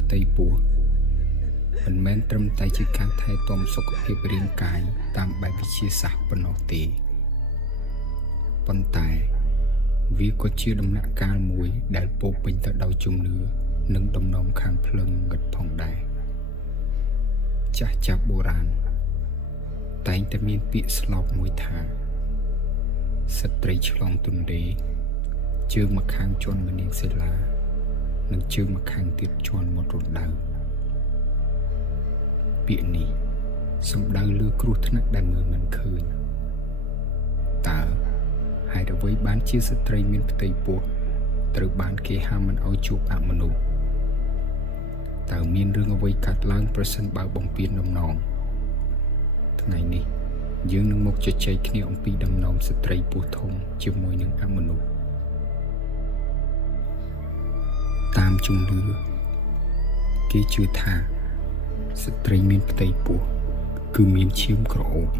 ផ្ទៃពោះមិនមែនត្រឹមតែជាការថែទាំសុខភាពរាងកាយតាមបែបវិទ្យាសាស្ត្រប៉ុណ្ណោះទេប៉ុន្តែវាក៏ជាដំណាក់កាលមួយដែលពោពេញទៅដោយជំនឿនិងដំណំខាងភ្លឹងងឹតផងដែរចាស់បុរាណតែងតែមានពាក្យស្លោកមួយថាស្ត្រីឆ្លងទន្លេជើងម្ខាងជន់មនាងសិលានិងជើងម្ខាងទៀតជន់មាត់រណ្ដៅពាក្យនេះសំដៅលើគ្រោះថ្នាក់ដែលមើលមិនឃើញតើហេតុអ្វីបានជាស្ត្រីមានផ្ទៃពោះត្រូវបានគេហាមមិនឲ្យជួបអមនុស្សតើមានរឿងអ្វីកើតឡើងប្រសិនបើបំពានដំណំថ្ងៃនេះយើងនឹងមកជជែកគ្នាអំពីដំណំស្ត្រីពោះធំជាមួយនឹងអមនុស្សតាមជំនឿគេជឿថាស្ត្រីមានផ្ទៃពោះគឺមានឈាមក្រអូប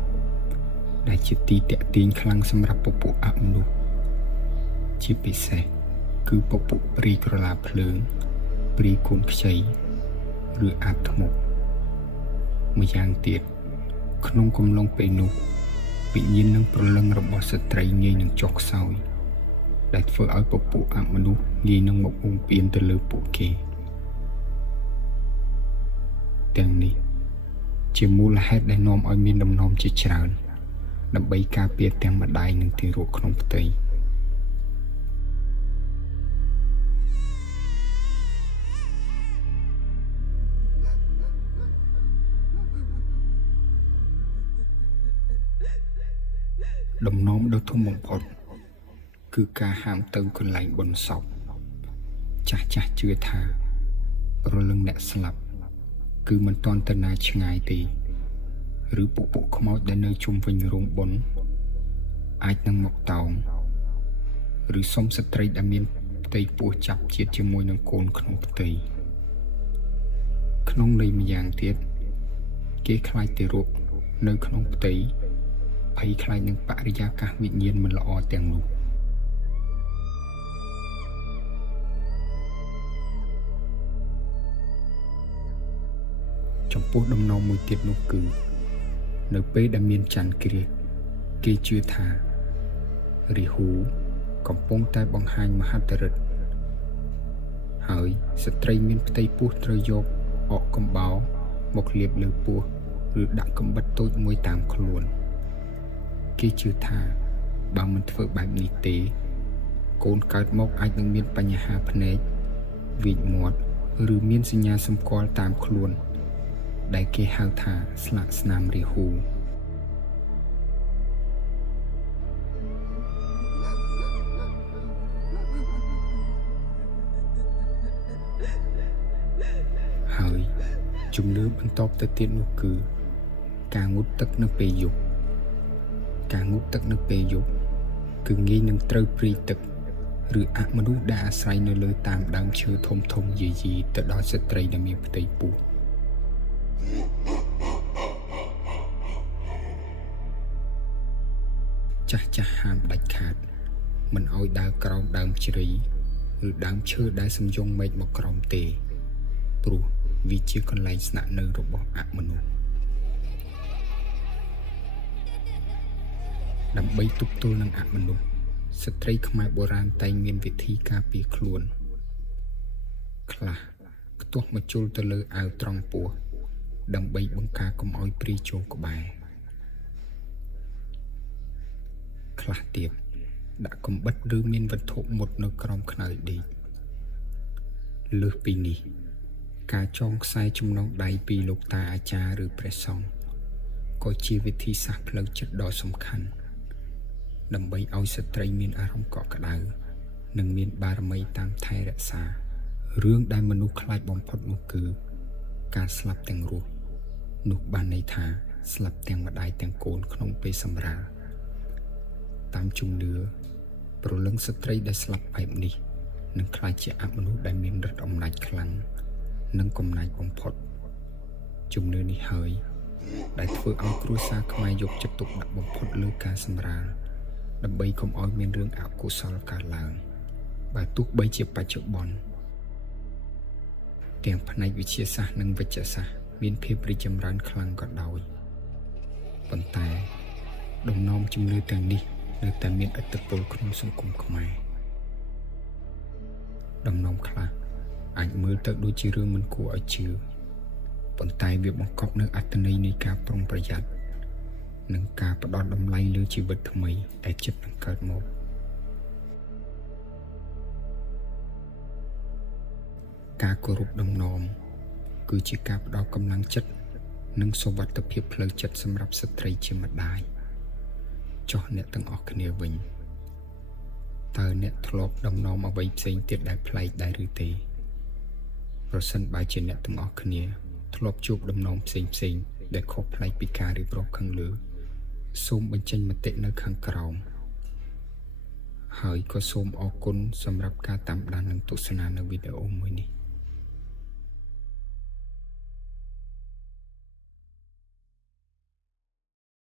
ដែលជាទីតាក់ទាញខ្លាំងសម្រាប់ពពួកអមនុស្សជាពិសេសគឺពពួកព្រាយក្រឡាភ្លើងព្រាយកូនខ្ចីឬអាបធ្មប់ម្យ៉ាងទៀតក្នុងកំឡុងពេលនោះវិញ្ញាណនិងព្រលឹងរបស់ស្ត្រីងាយនឹងចុះខ្សោយដែលធ្វើឲ្យពពួកអមនុស្សងាយនឹងមកបំពានទៅលើពួកគេទាំងនេះជាមូលហេតុដែលនាំឲ្យមានដំណំជាច្រើនដើម្បីការពារទាំងម្ដាយនិងទារកក្នុងផ្ទៃដំណំដ៏ធំបំផុតគឺការហាមទៅកន្លែងបុណ្យសពចាស់ជឿថាព្រលឹងអ្នកស្លាប់គឺមិនទាន់ទៅណាឆ្ងាយទេឬពួកខ្មោចដែលនៅជុំវិញរោងបុណ្យអាចនឹងមកតោងឬសុំស្ត្រីដែលមានផ្ទៃពោះចាប់ជាតិជាមួយនឹងកូនក្នុងផ្ទៃក្នុងន័យម្យ៉ាងទៀតគេខ្លាចទៅរកនៅក្នុងផ្ទៃភ័យខ្លាចនឹងបរិយាកាសវិញ្ញាណមិនល្អទាំងនោះចំពោះដំណំមួយទៀតនោះគឺនៅពេលដែលមានច័ន្ទគ្រាសគេជឿថារាហូកំពុងតែបង្ហាញមហិទ្ធិឫទ្ធិហើយស្ត្រីមានផ្ទៃពោះត្រូវយកអកកំបោរមកលាបលើពោះឬដាក់កំបិតតូចមួយតាមខ្លួនគេជឿថាបើមិនធ្វើបែបនេះទេកូនកើតមកអាចនឹងមានបញ្ហាភ្នែកវាចមាត់ឬមានសញ្ញាសម្គាល់តាមខ្លួនដែលគេហៅថាស្លាកស្នាមរាហូហើយជំនឿបន្តទៅទៀតនោះគឺការងូតទឹកនៅពេលយប់ការងូតទឹកនៅពេលយប់គឺងាយនឹងត្រូវព្រាយទឹកឬអមនុស្សដែលអាស្រ័យនៅលើតាមដើមឈើធំយាយីទៅដល់ស្ត្រីដែលមានផ្ទៃពោះចាស់ហាមដាច់ខាតមិនឲ្យដើរក្រោមដើមជ្រៃឬដើមឈើដែលសំយងមែកមកក្រោមទេព្រោះវាជាកន្លែងស្នាក់នៅរបស់អមនុស្សដើម្បីទប់ទល់នឹងអមនុស្សស្ត្រីខ្មែរបុរាណតែងមានវិធីការពារខ្លួនខ្លះខ្ទាស់មកជុលទៅលើអាវត្រង់ពោះដើម្បីបង្ការកុំឲ្យព្រាយចូលក្បែរខ្លះទៀតដាក់កំបិតឬមានវត្ថុមុតនៅក្រោមខ្នើយដេកលើសពីនេះការចងខ្សែចំណងដៃពីលោកតាអាចារ្យឬព្រះសង្ឃក៏ជាវិធីសាស្ត្រផ្លូវចិត្តដ៏សំខាន់ដើម្បីឲ្យស្ត្រីមានអារម្មណ៍កក់ក្ដៅនិងមានបារមីតាមថែរក្សារឿងដែលមនុស្សខ្លាចបំផុតនោះគឺការស្លាប់ទាំងរស់នោះបានន័យថាស្លាប់ទាំងម្ដាយទាំងកូនក្នុងពេលសម្រាលតាមជំនឿព្រលឹងស្ត្រីដែលស្លាប់បែបនេះនឹងក្លាយជាអមនុស្សដែលមានឫទ្ធិអំណាចខ្លាំងនិងកំណាចបំផុតជំនឿនេះហើយដែលធ្វើឲ្យគ្រួសារខ្មែរយកចិត្តទុកដាក់បំផុតលើការសម្រាលដើម្បីកុំឲ្យមានរឿងអកុសលកើតឡើងបើទោះបីជាបច្ចុប្បន្ន ទាំងផ្នែកវិទ្យាសាស្ត្រនិងវិទ្យាសាស្ត្រមានភាពរីកចម្រើនខ្លាំងក៏ដោយប៉ុន្តែដំណំជំនឿទាំងនេះនៅតែមានឥទ្ធិពលក្នុងសង្គមខ្មែរដំណំខ្លះអាចមើលទៅដូចជារឿងមិនគួរឲ្យជឿប៉ុន្តែវាបង្កប់នូវអត្ថន័យនៃការប្រុងប្រយ័ត្ននិងការផ្ដល់តម្លៃលើជីវិតថ្មីដែលជិតនឹងកើតមកការគោរពដំណំគឺជាការផ្ដល់កម្លាំងចិត្តនិងសុវត្ថិភាពផ្លូវចិត្តសម្រាប់ស្ត្រីជាម្ដាយចុះអ្នកទាំងអស់គ្នាវិញតើអ្នកធ្លាប់ដំណំអ្វីផ្សេងទៀតដែលប្លែកដែរឬទេប្រសិនបើជាអ្នកទាំងអស់គ្នាធ្លាប់ជួបដំណំផ្សេងដែលខុសប្លែកពីការរៀបរាប់ខាងលើសូមបញ្ចេញមតិនៅខាងក្រោមហើយក៏សូមអរគុណសម្រាប់ការតាមដាននិងទស្សនានៅវីដេអូមួយនេះ